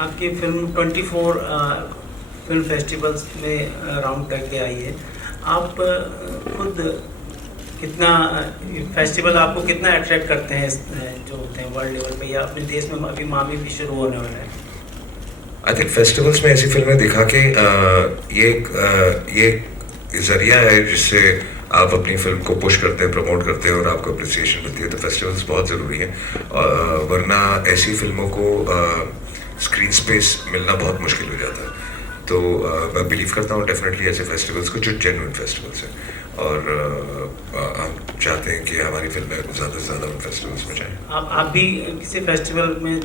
आपकी film 24 film festivals में round करके आई है। आप खुद कितना फेस्टिवल आपको कितना अट्रैक्ट करते हैं जो होते हैं वर्ल्ड लेवल पे, या अपने देश में अभी मामी भी शुरू होने वाला है? आई थिंक फेस्टिवल्स में ऐसी फिल्में दिखा के ये जरिया है जिससे आप अपनी फिल्म को पुश करते हैं, प्रमोट करते हैं और आपको अप्रिसिएशन मिलती है। तो फेस्टिवल्स बहुत ज़रूरी है, वरना ऐसी फिल्मों को स्क्रीन स्पेस मिलना बहुत मुश्किल हो जाता है। तो मैं बिलीव करता हूँ डेफिनेटली ऐसे फेस्टिवल्स को जो जेन्युइन फेस्टिवल्स हैं, और हम चाहते हैं कि हमारी फिल्में ज़्यादा से ज़्यादा उन फेस्टिवल्स में जाएँ। आप भी किसी फेस्टिवल में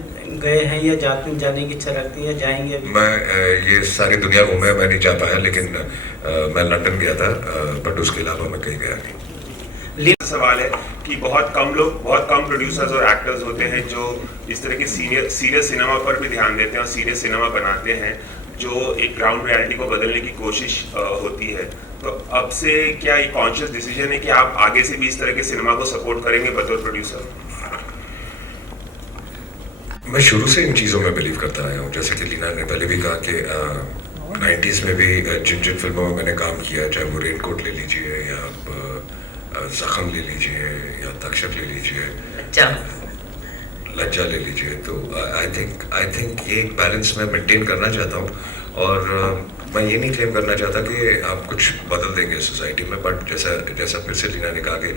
गए हैं या जाने की इच्छा रखती है, या जाएंगे अभी? मैं ये सारी दुनिया घूमे, मैं नहीं जा पाया, लेकिन मैं लंदन गया था, बट उसके अलावा मैं कहीं गया नहीं। सवाल है कि बहुत कम प्रोड्यूसर्स और एक्टर्स होते हैं जो इस तरह के सीरियस सिनेमा पर भी ध्यान देते हैं और सीरियस सिनेमा बनाते हैं, जो एक ग्राउंड रियलिटी को बदलने की कोशिश होती है। तो अब से क्या एक कॉन्शियस डिसीजन है कि आप आगे से भी इस तरह के सिनेमा को सपोर्ट करेंगे बतौर प्रोड्यूसर? मैं शुरू से इन चीज़ों में बिलीव करता आया हूँ, जैसे कि लीना ने पहले भी कहा कि 90s में भी जिन फिल्मों में मैंने काम किया, चाहे वो रेनकोट ले लीजिए या जख्म ले लीजिए या तक्षक ले लीजिए, लज्जा ले लीजिए, तो आई थिंक ये एक बैलेंस मैं मेंटेन करना चाहता हूँ। और मैं ये नहीं क्लेम करना चाहता कि आप कुछ बदल देंगे सोसाइटी में, बट जैसा फिर से लीना ने कहा कि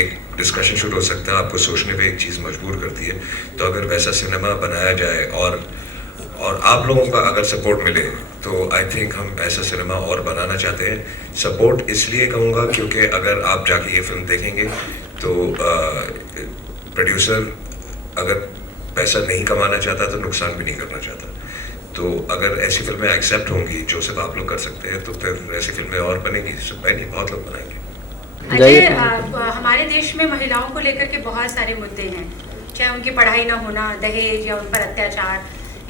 एक डिस्कशन शुरू हो सकता है, आपको सोचने पे एक चीज़ मजबूर करती है। तो अगर वैसा सिनेमा बनाया जाए और आप लोगों का अगर सपोर्ट मिले, तो आई थिंक हम ऐसा सिनेमा और बनाना चाहते हैं। सपोर्ट इसलिए कहूँगा क्योंकि अगर आप जाके ये फिल्म देखेंगे तो प्रोड्यूसर अगर पैसा नहीं कमाना चाहता तो नुकसान भी नहीं करना चाहता। तो अगर ऐसी फिल्में एक्सेप्ट होंगी जो सिर्फ आप लोग कर सकते हैं, तो फिर ऐसी फिल्में और बनेगी, नहीं बहुत लोग बनाएंगे। अजय, हमारे देश में महिलाओं को लेकर के बहुत सारे मुद्दे हैं, चाहे उनकी पढ़ाई ना होना, दहेज या उन पर अत्याचार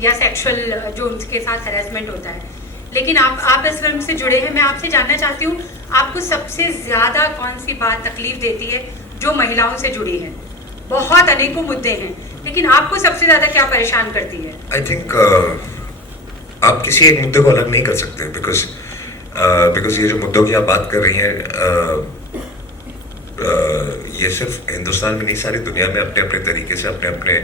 या सेक्सुअल जो उनके साथ हैरेसमेंट होता है। लेकिन आप इस फिल्म से जुड़े हैं, मैं आपसे जानना चाहती हूँ आपको सबसे ज़्यादा कौन सी बात तकलीफ देती है जो महिलाओं से जुड़ी है? बहुत अनेकों मुद्दे हैं, लेकिन आपको सबसे ज़्यादा क्या परेशान करती है? आई थिंक आप किसी एक मुद्दे को अलग नहीं कर सकते, बिकॉज ये जो मुद्दों की आप बात कर रही हैं, ये सिर्फ हिंदुस्तान में नहीं, सारी दुनिया में अपने अपने तरीके से अपने अपने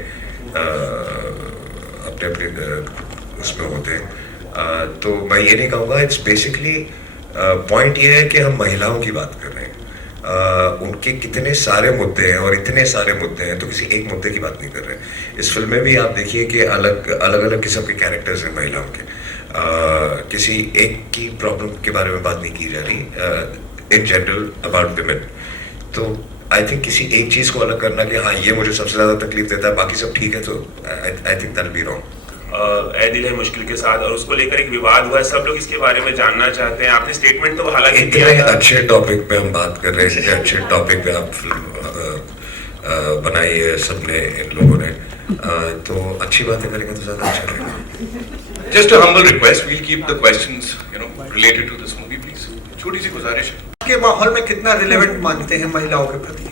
उसमें होते हैं। तो मैं ये नहीं कहूँगा, इट्स बेसिकली पॉइंट ये है कि हम महिलाओं की बात कर रहे हैं, उनके कितने सारे मुद्दे हैं और इतने सारे मुद्दे हैं, तो किसी एक मुद्दे की बात नहीं कर रहे हैं। इस फिल्म में भी आप देखिए कि अलग किस्म के कैरेक्टर्स हैं महिलाओं के, किसी एक की प्रॉब्लम के बारे में बात नहीं की जा रही इन जनरल अबाउट विमेन। तो आई थिंक किसी एक चीज़ को अलग करना कि हाँ ये मुझे सबसे ज़्यादा तकलीफ देता है, बाकी सब ठीक है, तो I think that will be wrong. ऐ दिल है मुश्किल के साथ, और उसको लेकर एक विवाद हुआ है, सब लोग इसके बारे में जानना चाहते हैं। आपने स्टेटमेंट तो हालांकि इतने अच्छे टॉपिक पे हम बात कर रहे हैं, इतने अच्छे टॉपिक पे आप फिल्म बनाई है सबने, इन लोगों ने, तो अच्छी बातें करेंगे तो ज़्यादा अच्छा रहेगा। Just a humble request, we'll keep the questions, related to this movie, please. छोटी सी गुजारिश है। के माहौल में कितना रिलेवेंट मानते हैं महिलाओं के प्रति?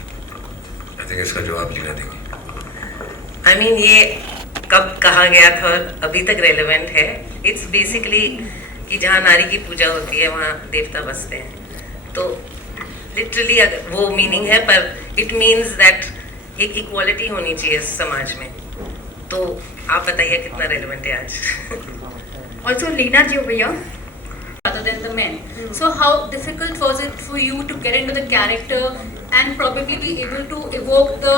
आई थिंक इसका जवाब लीना देंगे। आई मीन ये कब कहा गया था और अभी तक रेलेवेंट है। इट्स बेसिकली कि जहाँ नारी की पूजा होती है वहाँ देवता बसते हैं, तो लिटरली वो मीनिंग है, पर इट मीन्स दैट एक इक्वालिटी होनी चाहिए समाज में। तो आप बताइए कितना रेलेवेंट है आज। Also, Leena ji over here. Other than the men. So how difficult was it for you to get into the character and probably be able to evoke the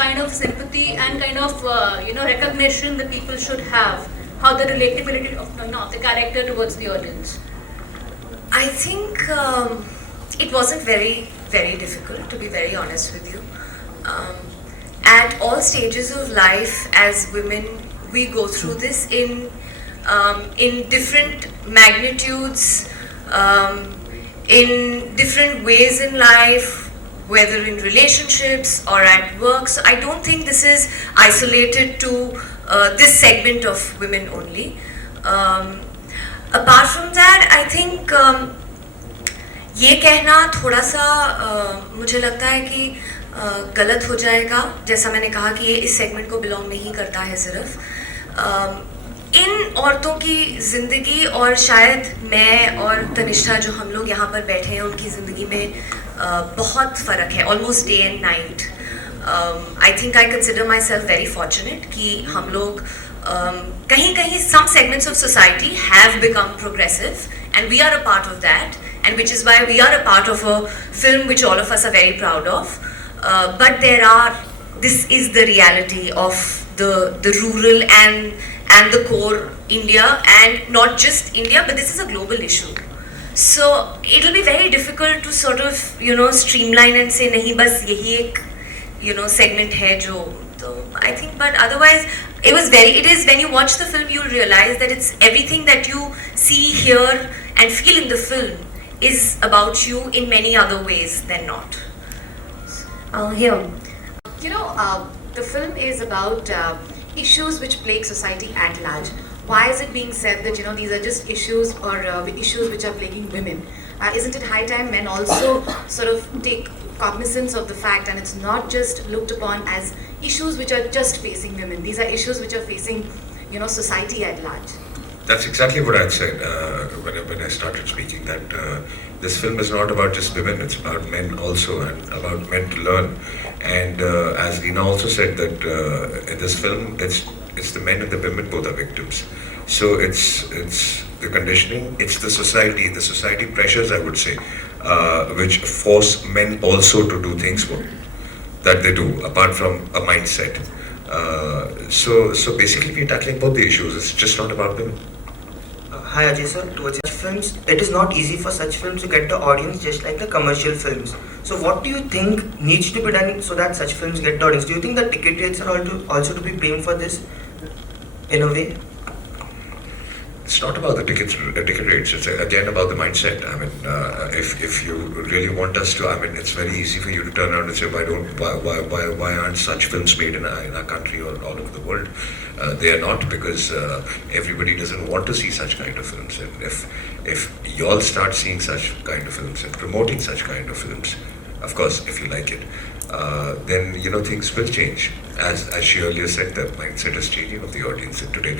kind of sympathy and kind of recognition that people should have? How the relatability of the character towards the audience? I think it wasn't very, very difficult, to be very honest with you. At all stages of life, as women, we go through this in different magnitudes, in different ways in life, whether in relationships or at work. So I don't think this is isolated to this segment of women only. Apart from that, I think ये कहना थोड़ा सा मुझे लगता है कि गलत हो जाएगा। जैसा मैंने कहा कि ये इस सेगमेंट को बिलोंग नहीं करता है सिर्फ। औरतों की ज़िंदगी और शायद मैं और तनिष्ठा जो हम लोग यहाँ पर बैठे हैं उनकी ज़िंदगी में बहुत फ़र्क है, almost day and night. I think I consider my self very fortunate कि हम लोग कहीं कहीं some segments of society have become progressive and we are a part of that, and which is why we are a part of a film which all of us are very proud of. But this is the reality of the rural and the core India, and not just India, but this is a global issue. So it'll be very difficult to sort of streamline and say nahi bas yahi ek segment hai jo. So I think, but otherwise it is when you watch the film you'll realize that it's everything that you see, hear and feel in the film is about you in many other ways than not. Here. The film is about issues which plague society at large. Why is it being said that these are just issues or issues which are plaguing women? Isn't it high time men also sort of take cognizance of the fact, and it's not just looked upon as issues which are just facing women. These are issues which are facing society at large. That's exactly what I said when I started speaking, that this film is not about just women, it's about men also, and about men to learn. And as Reena also said, that in this film, it's the men and the women both are victims. So it's the conditioning, it's the society pressures, I would say, which force men also to do things that they do, apart from a mindset. So basically we're tackling both the issues, it's just not about women. Hi Ajay sir, towards such films, it is not easy for such films to get the audience just like the commercial films. So what do you think needs to be done so that such films get the audience? Do you think that ticket rates are also to be blamed for this in a way? It's not about the ticket rates. It's again about the mindset. I mean, if you really want us to, I mean, it's very easy for you to turn around and say, why aren't such films made in our country or all over the world? They are not, because everybody doesn't want to see such kind of films. And if you all start seeing such kind of films and promoting such kind of films, of course, if you like it, then things will change. As she earlier said, the mindset is changing of the audience, and today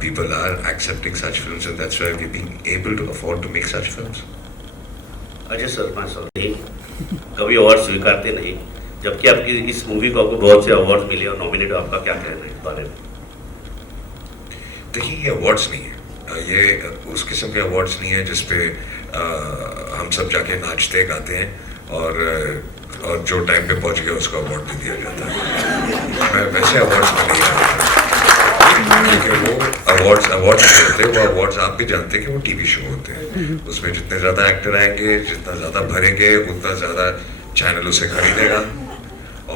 people are accepting such films, and that's why we're being able to afford to make such films. Ajay Salman नहीं कभी award स्वीकारते नहीं, जबकि आपकी इस movie को आपको बहुत से अवार्ड मिले और नॉमिनेट, आपका क्या कहना है इस बारे में? देखिए, ये अवार्ड्स नहीं है, ये उस किस्म के अवार्ड्स नहीं है जिसपे हम सब जाके नाचते गाते हैं और जो टाइम पे पहुंच गया उसको अवार्ड दे दिया जाता है. मैं वैसे अवार्ड्स में नहीं आता, क्योंकि वो अवार्ड्स नहीं होते. वो अवार्ड्स आप भी जानते हैं कि वो टीवी शो होते हैं. उसमें जितने ज़्यादा एक्टर आएंगे, जितना ज़्यादा भरेंगे, उतना ज़्यादा चैनल उसे खरीदेगा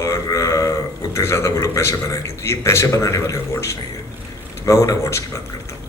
और उतने ज़्यादा वो लोग पैसे बनाएंगे. तो ये पैसे बनाने वाले अवार्ड्स नहीं है. तो मैं उन अवार्ड्स की बात करता हूँ.